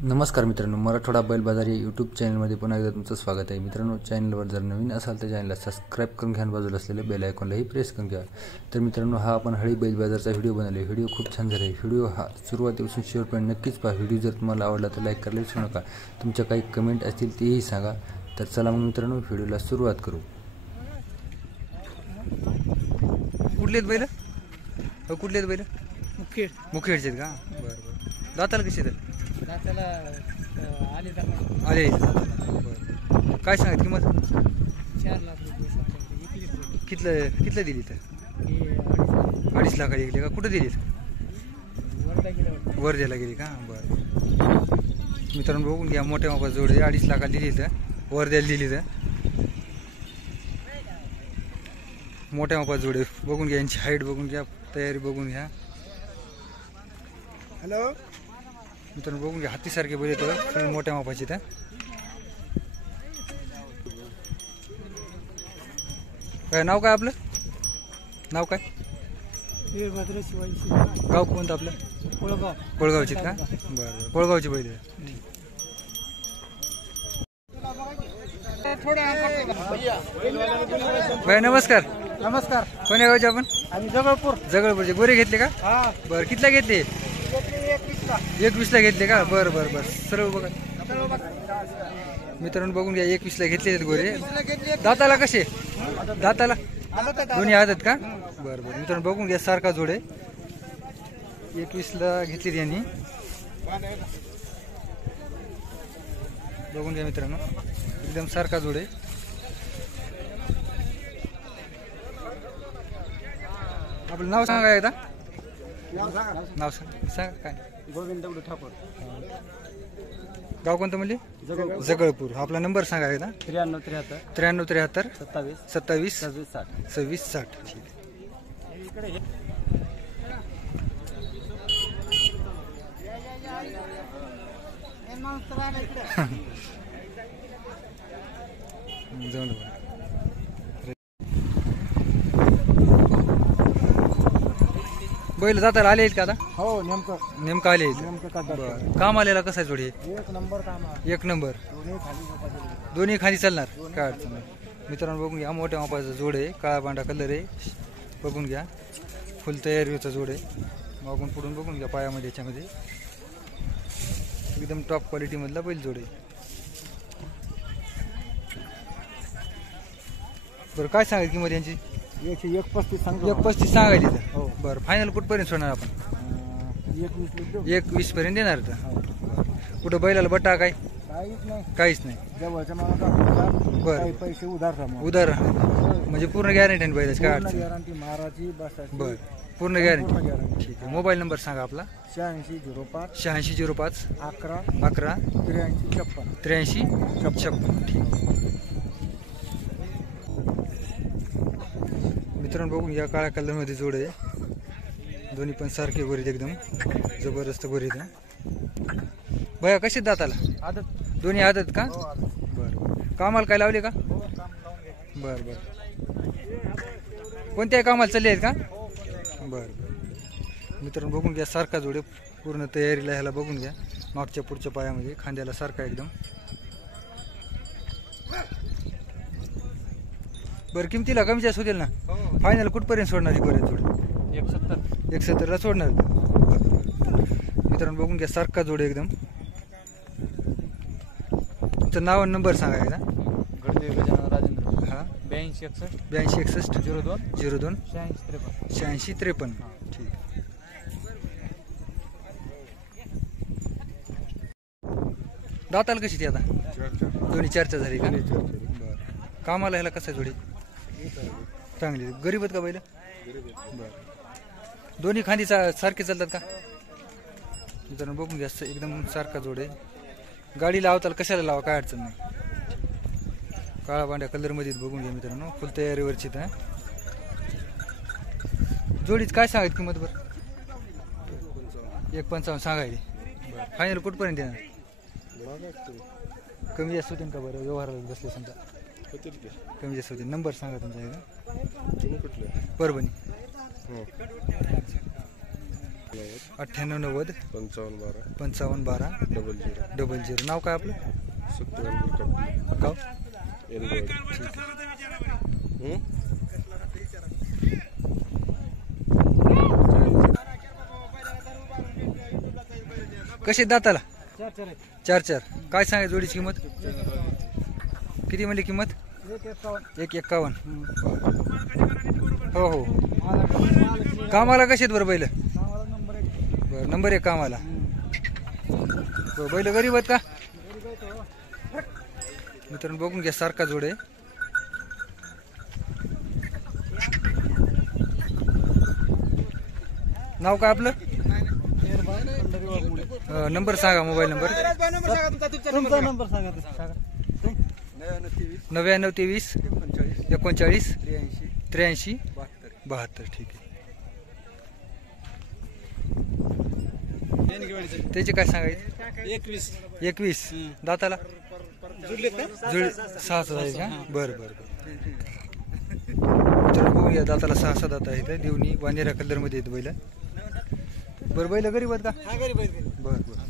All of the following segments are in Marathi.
नमस्कार मित्रांनो, मराठवाडा बैल बाजार या यूट्यूब चॅनलमध्ये पुन्हा एकदा तुमचं स्वागत आहे। मित्रांनो, चॅनलवर जर नवीन असाल तर चॅनलला सबस्क्राईब करून घ्या आणि बाजूला असलेले बेल आयकॉनलाही प्रेस करून घ्या। तर मित्रांनो, हा आपण हळी बैल बाजारचा व्हिडिओ बनवला आहे। व्हिडिओ खूप छान झाला आहे। व्हिडिओ हा सुरुवातीपासून शेवटपर्यंत नक्कीच पहा। व्हिडिओ जर तुम्हाला आवडला तर लाईक करायला विसरू नका। तुमच्या काही कमेंट असतील तेही सांगा। तर चला मग मित्रांनो, व्हिडिओला सुरुवात करू। कुठले बैल? कुठले बैल? मुखेड मुखेडचे का? बरं बरं। दाताला कसे आहेत? दाताला आले बरं। काय सांगत किंमत? 4 लाख रुपये सांगितले. कितलं दिली तर? 2.5 लाख दिली का? कुठं दिली? वर्ध्याला गेली का? बरं मित्रांनो, बघून घ्या, मोठ्या मापा जोडे 2.5 लाखाला दिली तर वर्ध्याला दिली तर मोठ्या मापा जोडे बघून घ्या, यांची हाईट बघून घ्या, तयारी बघून घ्या। हॅलो मित्रांनो, बघून घ्या, हातीसारखे बैल येतं, फुल मोठ्या मापाचे तर। काय नाव काय आपलं? नाव काय? वीरभद्र शिवाजी. गाव कोणतं आपलं? कोळगाव. कोळगावचे का? बरं बरं, कोळगावचे बैल आहे। भाई नमस्कार। नमस्कार. कोण्या गावचे आपण? आम्ही जबलपूर. जगळपूरचे। गोरे घेतले का? हा. बरं, कितला घेतले? 21ला घेतले का? बरं बरं बरं, सर्व बघा मित्रांनो, बघून घ्या, 21ला घेतले आहेत गोरे। दाताला कसे? दाताला दोन्ही आदत का? बरं बरं मित्रांनो, बघून घ्या, सारखा जोडे 21ला घेतली यांनी। बघून घ्या मित्रांनो, एकदम सारखा जोडे। आपलं नाव सांगा एकदा। नाव सांगा काय? गोविंद दगडू ठाकूर. गाव कोणतं म्हणजे? जगळपूर। आपला नंबर सांगा एकदा। 93 93 73 27 26 60. 26 60। ठीक आहे। जाऊन बघा। बैल जाताला आले आहेत का आता? हो, नेमकं आले आहेत। बरं, काम आलेला कसा आहे जोडी? एक नंबर काम आहे. 1 नंबर। दोन्ही खाली चालणार, काय अडचण नाही। मित्रांनो, बघून घ्या, मोठ्या मापाचा जोड आहे, काळा पांढरा कलर आहे। बघून घ्या, फुल तयारीचा जोड आहे। मागून पुढून बघून घ्या, पायामध्ये याच्यामध्ये एकदम टॉप क्वालिटी मधला बैल जोड आहे। बरं, काय सांगायची किंमत यांची? 135 सांगतो. 1.35 सांगायची तर? हो. बरं, फायनल कुठपर्यंत सोडणार आपण? 1.20 पर्यंत देणार तर? कुठं बैलाला बट्टा काय? काहीच नाही. काहीच नाही। जवळच्या मला बरं, पैसे उधार उधार म्हणजे पूर्ण गॅरंटी आहे बैलाची, काय अडचण? गॅरंटी माराची बसाची. बरं, पूर्ण गॅरंटी। ठीक आहे। मोबाईल नंबर सांगा आपला। 8605 8605 11 11 83 56. 83 56। ठीक। मित्रांनो, बघून या, काळ्या कलरमध्ये जोड आहे, दोन्ही पण सारखे गोरीत, एकदम जबरदस्त गोरीत आहे। भैया कसे दाताला? आदत. दोन्ही आदत का? हो, आदत. बरं, कामाला काय लावले का? हो, काम लावून घ्या. बरं बरं, कोणत्याही कामाला चालले आहेत का? बरं बरं मित्रांनो, बघून घ्या, सारखा जोडे, पूर्ण तयारीला ह्याला बघून घ्या, मागच्या पुढच्या पायामध्ये खांद्याला सारखा एकदम। बरं, किमतीला कमी जास्त होतील ना? फायनल कुठपर्यंत सोडणार ही गोऱ्या जोडे? 170ला सोडणार। मित्रांनो, बघून घ्या, सारखा जोडे एकदम। तुमचं नाव आणि नंबर सांगा एकदा। गडदेव गजानन राजेंद्र. हा, 82 61 82 61 02 02 86 53. 86 53। ठीक। दाताला कशी ती आता? दोन्ही चर्चा झाली का? बरं, कामाला ह्याला कसं जोडी? चांगली गरीब आहेत का बैल? बरं, दोन्ही खांदी सारखे चालतात का? मित्रांनो, बघून घ्या, एकदम सारखा जोड आहे। गाडी लावताल कशाला लावा, काय अडचण नाही। काळा पांढऱ्या कलरमध्ये बघून घ्या मित्रांनो, फुल तयारीवरची तर जोडीच काय सांगायची किंमत? बरं, 1.55 सांगायची। बरं, फायनल कुठपर्यंत देणार? कमी जास्त होतील का? बरं, व्यवहाराला बसले समजा कमी जास्त होतील। नंबर सांगा तुमचा एकदा। परभणी। 98 90 55 55 12 00 00. नाव काय आपलं? सत्यवान गाव एनगोड. कसे दाताला? चार चार. काय सांगाय जोडीची किंमत? किती म्हणली किंमत? 151. हो हो. कामाला कसे आहेत बरं बैल? बरं नंबर 1 कामाला. बरं बैल गरीब आहेत का? मित्रांनो बघून घ्या सारखा जोड आहे. नाव काय आपलं? नंबर सांगा मोबाईल नंबर. 99 23 39 83 72. ठीक आहे. त्याचे काय सांगायचे? 21. दाताला जुळले 6 आहे का? बरं बरं तर बघूया. दाताला 6 दात आहेत. देवणी वानेरा कलर मध्ये येत बैल. बरं बैल गरीब आहेत का? बरं बरं.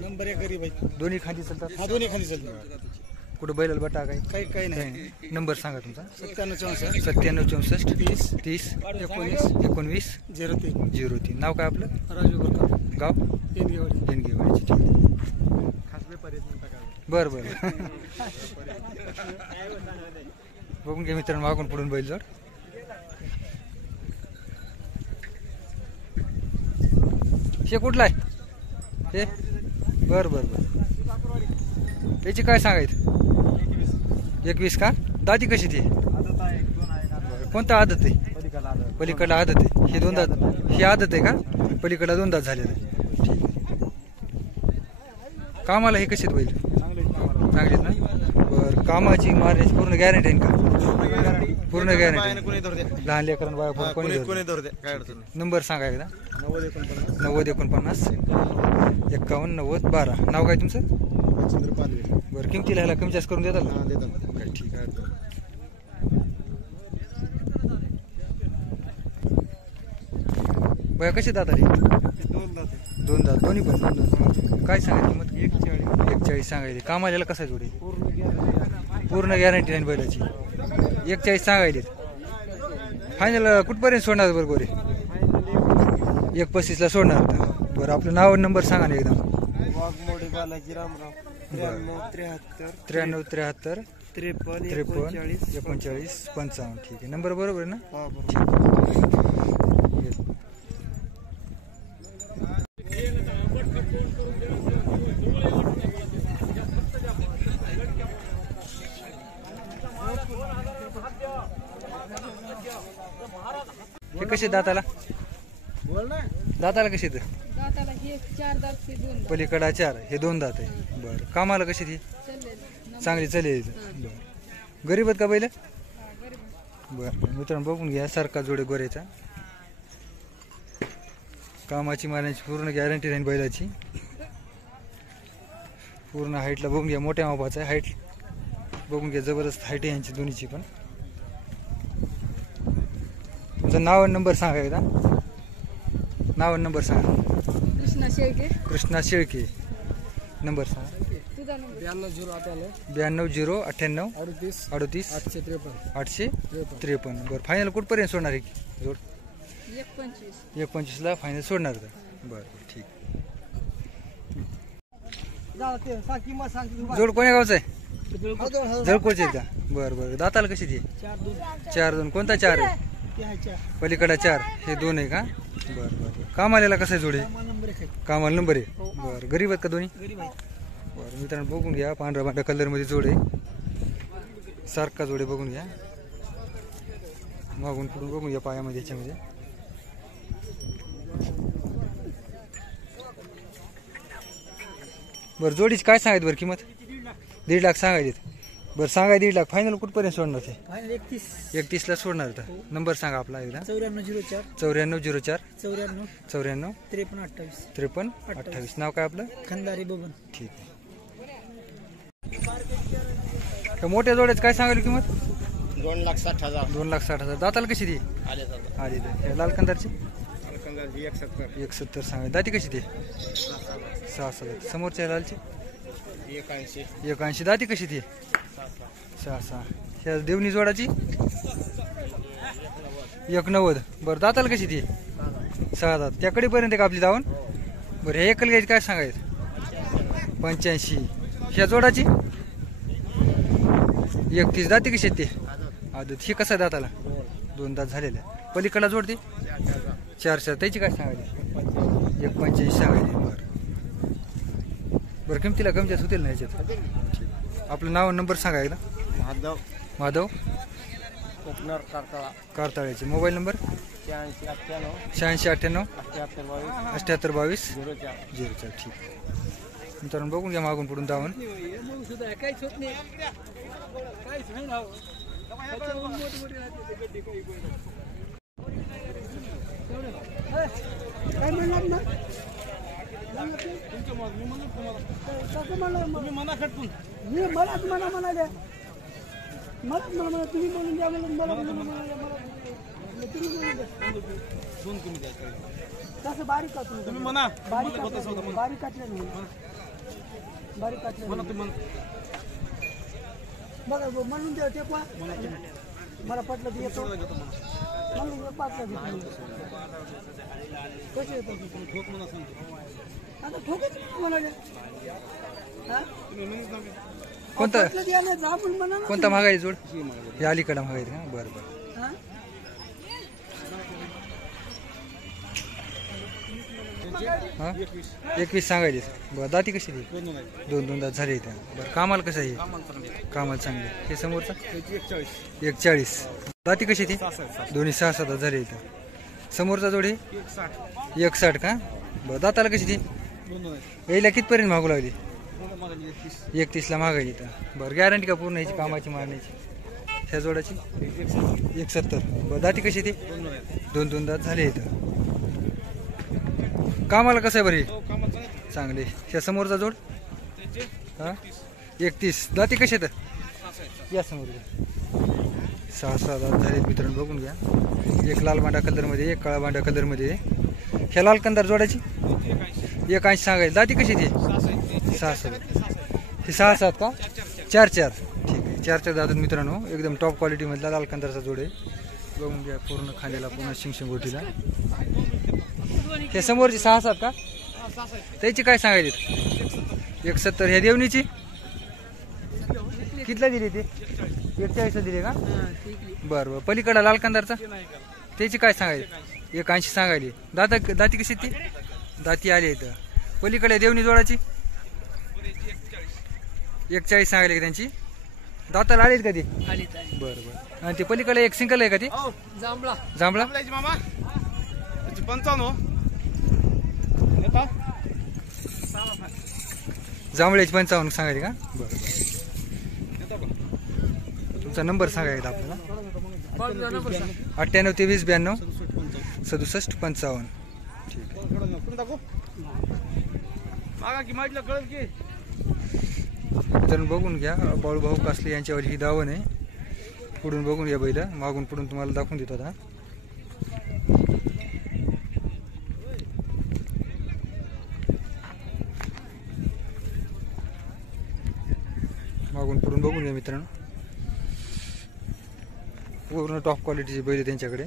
नंबर 1 गरीब आहे. दोन्ही खांदी चालतात? हा दोन्ही खाली चालतात. कुठं बैलाला बटा काय? काही नाही. नंबर सांगा तुमचा. 97 97 64 30 30 19 19 03 03. नाव काय आपलं? राजू बरकर गाव एनगेवाडी. देणगेवाडीची. बरं बरं. बघून घे मित्रांनो मागून पुढून बैल जोड. हे कुठला आहे? हे बरं बरं बरं. त्याची काय सांगायचं? 21 का? दाती कशी ती? कोणता आदत आहे? पलीकडला आदत आहे. हे 2 दात. ही आदत आहे का? पलीकडला 2 दात झालेला आहे. ठीक आहे. कामाला हे कसे बैल? चांगलेत ना? बरं. कामाची मारण्याची पूर्ण गॅरंटी आहे का? पूर्ण गॅरंटी. लहान लेकरांना बाया कोणी नंबर सांगा एकदा. 90 49 90 49 51 90 12. नाव काय तुमचं? चंद्र पालवे. बरं किमतीला ह्याला कमी जास्त करून देताल ना? देतात. काय ठीक आहे. बया कसे दात आले? 2 दात. 2 दात. दोन्ही पण 2 दात. काय सांगायची किंमत? 41 सांगायली. कामाला कसा जोडी? पूर्ण गॅरंटी नाही बैलाची. 41 सांगायली. फायनल कुठपर्यंत सोडणार बरं गोरे? 1:35 ला सोडणार. बरं आपलं नाव आणि नंबर सांगा ना एकदम. वाघमोडे बालाजी रामराव 93 73 53 53 39 55. ठीक आहे. नंबर बरोबर आहे ना? हा बरोबर. ठीक. हे कसे दाताला? बोल ना. दाताला कसे ते? दाताला हे 4 दात ते 2 दात पलीकडा 4 हे 2 दात आहे. बरं. कामाला कशी ती? चालले. चांगली चालेल. बरं. गरीब आहेत का बैल? बरं मित्रांनो बघून घ्या सारखा जोडे गोऱ्याचा. कामाची मारण्याची पूर्ण गॅरंटी राहील बैलाची. पूर्ण हाईटला बघून घ्या. मोठ्या मापाचा आहे. हाईट बघून घ्या. जबरदस्त हाईट आहे यांची दोन्हीची पण. तुमचं नाव आणि नंबर सांगा एकदा. नाव आणि नंबर सांगा. कृष्णा शेळके. कृष्णा शेळके. नंबर सांगा. तुझा नंबर 92 0 98 38 38 853 853. बरं फायनल कुठपर्यंत सोडणार आहे जोड? 125. ला फायनल सोडणार का? बरं ठीक. जोड कोण्या गावचं आहे? जळकोळचे आहेत का? बरं बरं. दाताला कशी ती? 4 2. कोणता 4 आहे? पलीकडा 4 हे 2 आहे का? बरं बरं. कामाला कसं आहे जोडे? कामाला नंबर आहे. बरं. गरीब आहेत का दोन्ही? बरं मित्रांनो बघून घ्या. पांढरा पांढरा कलर मध्ये जोड आहे. सारखा जोडे बघून घ्या. मागून पुढून बघून घ्या पायामध्ये याच्यामध्ये. बरं जोडीची काय सांगायचं बरं किंमत? 1.5 लाख सांगायचे. बरं सांगाय 1.5 लाख. फायनल कुठपर्यंत सोडणार ते? 31 ला सोडणार तर. नंबर सांगा आपला एकदा. 9404 94 04 94 94 53 28 53 28. नाव काय आपलं? खंदारी बबन. ठीक आहे. त्या मोठ्या जोड्याचं काय सांगायला किंमत? 2,60,000. 2,60,000. दाताला कशी ती? आली लाल कंदारची 170 सांगा. दाती कशी ती? 6 समोरच्या लालची 81. दाती कशी ती? 6. ह्या देवणी जोडाची 190. बरं दाताला कशी ती? 6 दात. त्याकडे पर्यंत का आपली दावण? बरं हे एकल घ्यायची काय सांगायचं? 85. ह्या जोडाची 31. दाती कशी आहेत ते? आदत. ही कसा दाताला? 2 दात झालेल्या. पलीकडला जोडते 4. त्याची काय सांगायची? 185 सांगायची. बरं किमतीला कमी जास्त होतील ना ह्याच्यात? आपलं नाव नंबर सांगायला? माधव कारताळ्याचे. Mobile number 8698 7822 04. ठीक. मित्रांनो बघून घ्या मागून पुढून दावण. काय म्हणणार ना मी मलाच म्हणाले तुम्ही बोलून द्या मला तसं बारीक काटून बारीक काटलं बघा म्हणून द्या ते पण मला पटलं ते येतो म्हणून 5 कसे येतो आता ठोकच म्हणाले. कोणता महागाई जोड? हे अलीकडे महागाई का? बरं. हा 21 सांगायची. बरं दाती कशी ती? 2 दात झाले इथे. बरं कामाला कसं आहे? कामाला चांगले. हे समोरचा 41. दाती कशी ती? दोन्ही 6 दात झाले इथं. समोरचा जोड हे 61 का? बरं दाताला कशी ती? यायला कितपर्यंत मागू लागली? 31ला मागायची इथं. बरं गॅरंटी का पूर्ण याची कामाची मारण्याची? ह्या जोडाची 170. बरं दाती कशी ती? 2 दात झाले इथं. कामाला कसं आहे बरं? चांगले. ह्या समोरचा जोड हा 31. दाती कशी आहेत? या समोर 6 दात झाले मित्रांनो बघून घ्या. एक लाल बांडा कलरमध्ये, एक काळा बांडा कलरमध्ये. ह्या लाल कंदार जोडाची 81 सांगायची. दाती कशी ती? 6. हे 6 का? 4. ठीक आहे. 4 दातात मित्रांनो एकदम टॉप क्वालिटी मधला लाल कंदारचा जोड आहे. बघून घ्या पूर्ण खांद्याला, पूर्ण शिंगशिंगोटीला. हे समोरची 6 का? त्याची काय सांगायची? 170. ह्या देवणीची कितला दिली ती? 41 दिली का? बरं. पलीकडा लाल कंदारचा त्याची काय सांगायची? 81 सांगायली. दाती कशी ती? दाती आली इथं. पलीकडे देवणी जोडाची 41 सांगायली त्यांची. दाताला आलीत का ती? बरं. आणि ते पलीकडे एक सिंगल आहे का ती? जांभळा 55. जांभळ्याची 55 सांगायची का? बरं. तुमचा नंबर सांगायचा आपल्याला? 98 23 92 67 55. ठीक आहे. तर बघून घ्या. बाळूभाऊ कासले यांच्यावर ही दावण आहे. पुढून बघून घ्या बैल. मागून पुढून तुम्हाला दाखवून देतो आता. मागून पुढून बघून घ्या मित्रांनो. पूर्ण टॉप क्वालिटीचे बैल त्यांच्याकडे.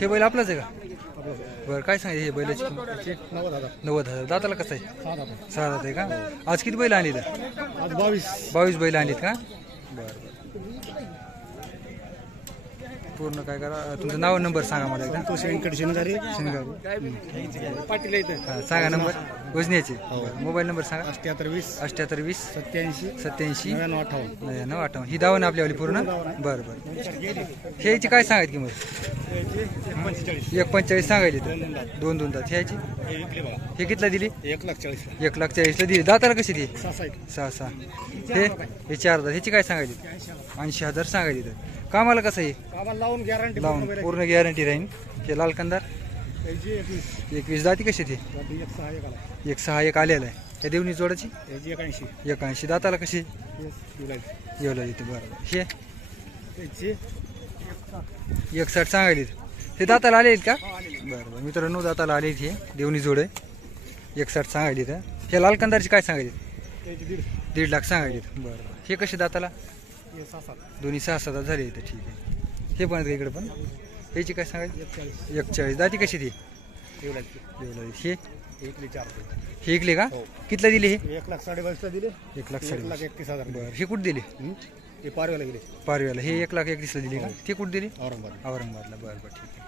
हे बैल आपलाच आहे का? बरं काय सांगितलं हे बैलाची? 90,000. दाताला कसं आहे? 6 दात आहे का? आज किती बैल आणलीत? 22 बैल आणलीत का? बरं. पूर्ण काय करा तुमचं नाव नंबर सांगा मला एकदा. तो व्यंकट शिंगारे पाटील सांगा नंबर वजन्याचे. मोबाईल नंबर सांगा. 88 88 87 87 99 98. ही दावा ना आपल्यावाली पूर्ण. बरं बरं. ह्याची काय सांगायची किंमत? 1.45 सांगायची तर 2 दात. ह्याची हे कितला दिली? 1,40,000 1,40,000 दिली. दाताला कशी ती? 6 हे 4 दात. ह्याची काय सांगायची? 80,000 सांगायची तर. कामाला कसं आहे? आम्हाला लावून गॅरंटी लावून पूर्ण गॅरंटी राहील. हे लाल कंदार 21 दाती कशी ती? 1,61 आलेला आहे. त्या देवणी जोडाची 81 दाताला कशी येऊ लागली ते. बरोबर. हे 61 सांगायली. ते दाताला आले का? बरोबर मित्रांनो दाताला आले हे देवणी जोड आहे. 61 सांगायली तर. हे लाल कंदारची काय सांगायली? 1.5 लाख सांगायली. बरं. हे कसे दाताला? दोन्ही 6-7 झाले तर ठीक आहे. हे पण इकडे पण याची काय सांगायची? 41 दाती कशी ती? हे हे इकले का? कितला दिले हे? 1,22,000 दिले. 1,31,000. बरं. हे कुठे दिले? हे पारवेला गेले पारव्याला. हे 1,31,000 दिले का? ते कुठे दिले? औरंगाबाद. औरंगाबादला. बरं बरं ठीक आहे.